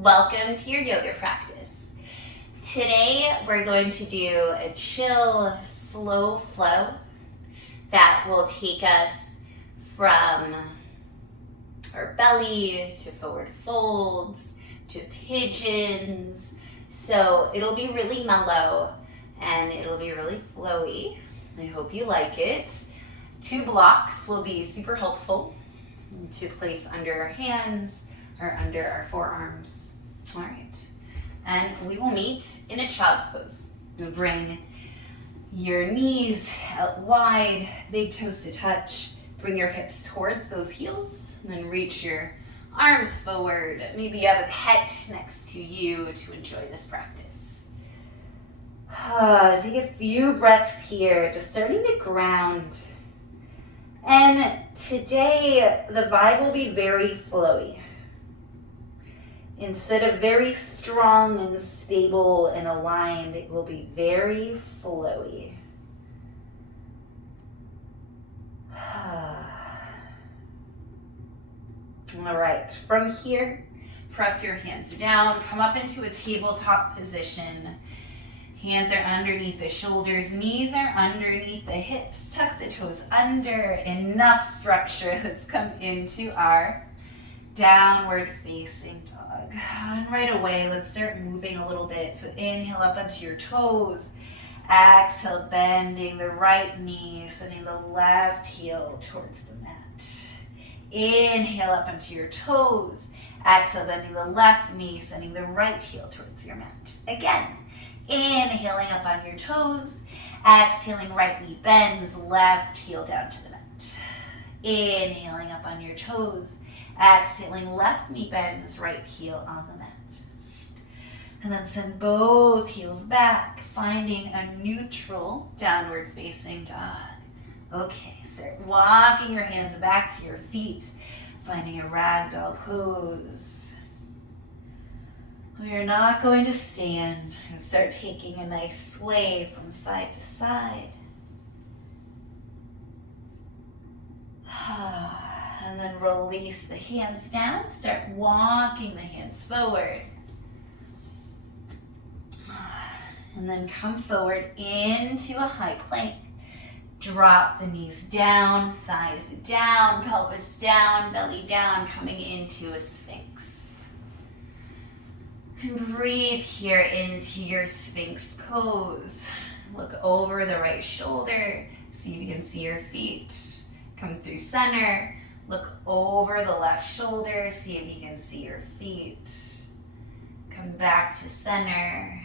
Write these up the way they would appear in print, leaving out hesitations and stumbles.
Welcome to your yoga practice. Today we're going to do a chill, slow flow that will take us from our belly to forward folds to pigeons. So it'll be really mellow and it'll be really flowy. I hope you like it. 2 blocks will be super helpful to place under our hands or under our forearms. All right. And we will meet in a child's pose. You'll bring your knees out wide, big toes to touch. Bring your hips towards those heels and then reach your arms forward. Maybe you have a pet next to you to enjoy this practice. Take a few breaths here, just starting to ground. And today, the vibe will be very flowy. Instead of very strong and stable and aligned, it will be very flowy. All right, from here, press your hands down, come up into a tabletop position. Hands are underneath the shoulders, knees are underneath the hips. Tuck the toes under, enough structure. Let's come into our downward facing dog. And right away, let's start moving a little bit. So inhale up onto your toes. Exhale, bending the right knee, sending the left heel towards the mat. Inhale up onto your toes. Exhale, bending the left knee, sending the right heel towards your mat. Again. Inhaling up on your toes, exhaling, right knee bends, left heel down to the mat. Inhaling up on your toes, exhaling, left knee bends, right heel on the mat. And then send both heels back, finding a neutral downward facing dog. Okay, start walking your hands back to your feet, finding a ragdoll pose. We are not going to stand and start taking a nice sway from side to side. And then release the hands down. Start walking the hands forward. And then come forward into a high plank. Drop the knees down, thighs down, pelvis down, belly down, coming into a Sphinx. And breathe here into your Sphinx Pose. Look over the right shoulder. See if you can see your feet. Come through center. Look over the left shoulder. See if you can see your feet. Come back to center.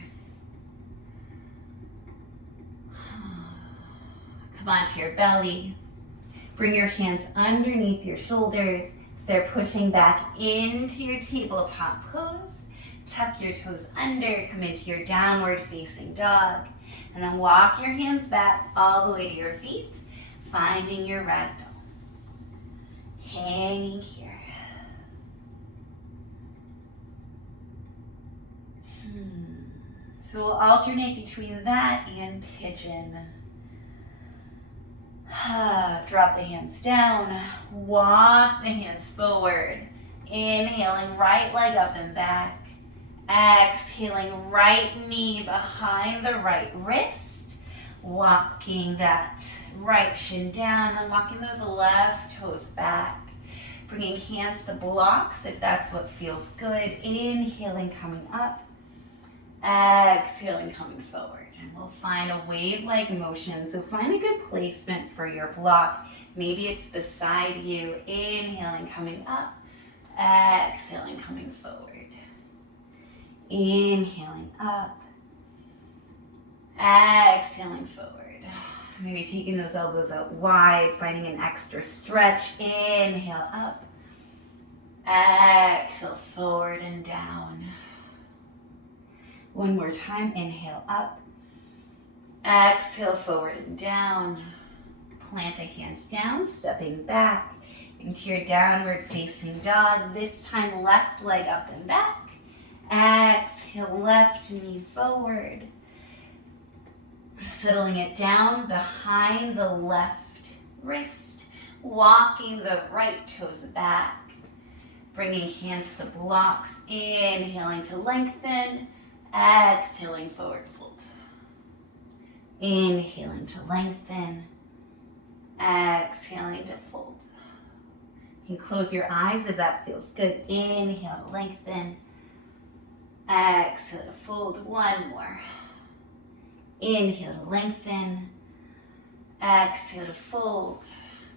Come onto your belly. Bring your hands underneath your shoulders. Start pushing back into your tabletop pose. Tuck your toes under, come into your downward facing dog, and then walk your hands back all the way to your feet, finding your ragdoll. Hanging here. So we'll alternate between that and pigeon. Drop the hands down, walk the hands forward, inhaling right leg up and back. Exhaling, right knee behind the right wrist. Walking that right shin down and walking those left toes back. Bringing hands to blocks if that's what feels good. Inhaling, coming up. Exhaling, coming forward. And we'll find a wave-like motion. So find a good placement for your block. Maybe it's beside you. Inhaling, coming up. Exhaling, coming forward. Inhaling up, exhaling forward. Maybe taking those elbows out wide, finding an extra stretch. Inhale up, exhale forward and down. One more time, inhale up, exhale forward and down. Plant the hands down, stepping back into your downward facing dog. This time, left leg up and back. Exhale, left knee forward. Settling it down behind the left wrist. Walking the right toes back. Bringing hands to blocks, inhaling to lengthen, exhaling forward fold. Inhaling to lengthen, exhaling to fold. You can close your eyes if that feels good. Inhale to lengthen, exhale to fold. One more. Inhale to lengthen, exhale to fold.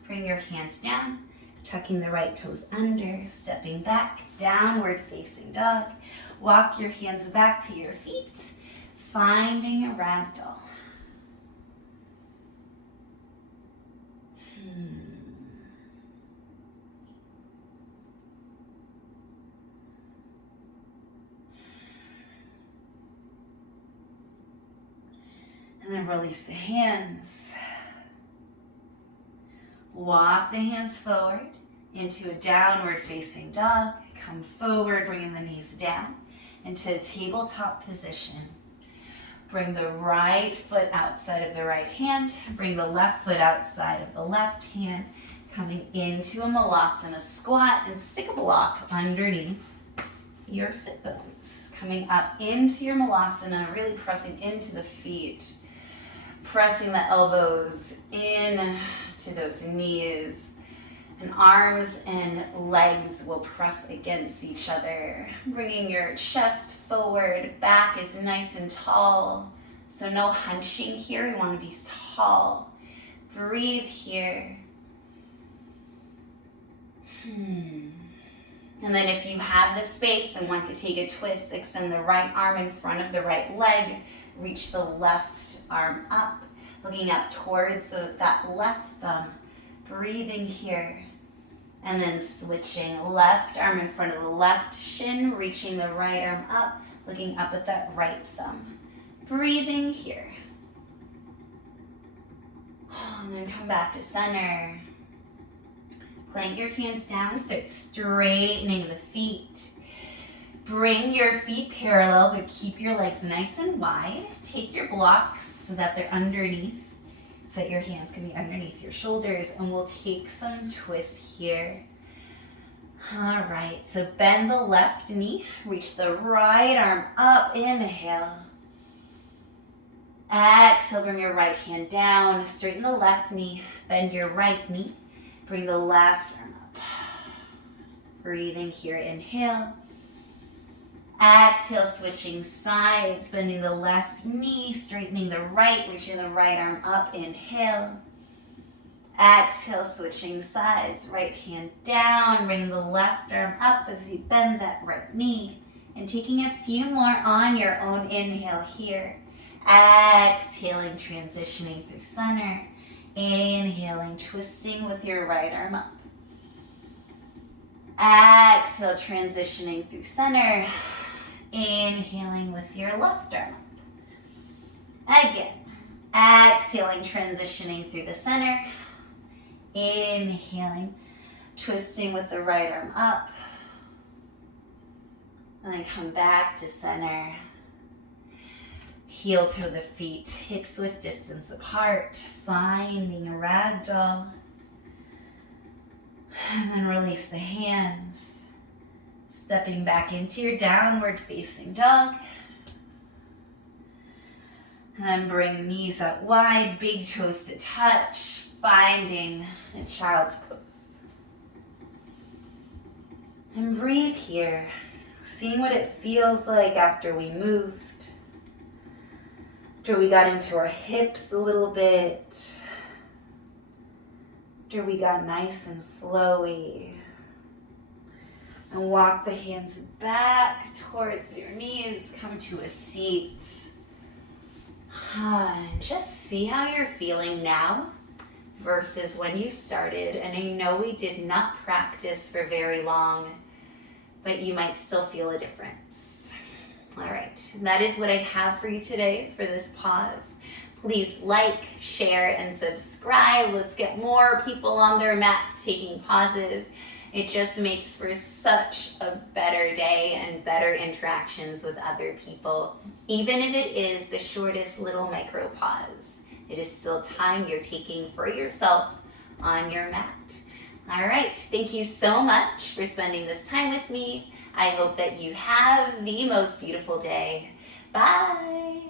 Bring your hands down. Tucking the right toes under, stepping back, downward facing dog. Walk your hands back to your feet, finding a ragdoll. And then release the hands. Walk the hands forward into a downward facing dog. Come forward, bringing the knees down into a tabletop position. Bring the right foot outside of the right hand. Bring the left foot outside of the left hand. Coming into a Malasana Squat and stick a block underneath your sit bones. Coming up into your Malasana, really pressing into the feet. Pressing the elbows in to those knees, and arms and legs will press against each other. Bringing your chest forward, back is nice and tall, so no hunching here. We want to be tall. Breathe here. And then if you have the space and want to take a twist, extend the right arm in front of the right leg. Reach the left arm up, looking up towards that left thumb. Breathing here. And then switching left arm in front of the left shin, reaching the right arm up, looking up at that right thumb. Breathing here. And then come back to center. Plant your hands down, start straightening the feet. Bring your feet parallel, but keep your legs nice and wide. Take your blocks so that they're underneath, so that your hands can be underneath your shoulders, and we'll take some twists here. All right, so bend the left knee, reach the right arm up, inhale. Exhale, bring your right hand down, straighten the left knee, bend your right knee, bring the left arm up. Breathing here, inhale. Exhale, switching sides, bending the left knee, straightening the right, reaching the right arm up, inhale. Exhale, switching sides, right hand down, bringing the left arm up as you bend that right knee. And taking a few more on your own inhale here. Exhaling, transitioning through center. Inhaling, twisting with your right arm up. Exhale, transitioning through center. Inhaling with your left arm up. Again. Exhaling, transitioning through the center. Inhaling, twisting with the right arm up. And then come back to center. Heel toe the feet, hips width distance apart, finding a ragdoll. And then release the hands. Stepping back into your downward facing dog. And then bring knees out wide, big toes to touch, finding a child's pose. And breathe here, seeing what it feels like after we moved. After we got into our hips a little bit. After we got nice and flowy. And walk the hands back towards your knees. Come to a seat. And just see how you're feeling now versus when you started. And I know we did not practice for very long, but you might still feel a difference. All right, that is what I have for you today for this pause. Please like, share, and subscribe. Let's get more people on their mats taking pauses. It just makes for such a better day and better interactions with other people. Even if it is the shortest little micro pause, it is still time you're taking for yourself on your mat. All right, thank you so much for spending this time with me. I hope that you have the most beautiful day. Bye.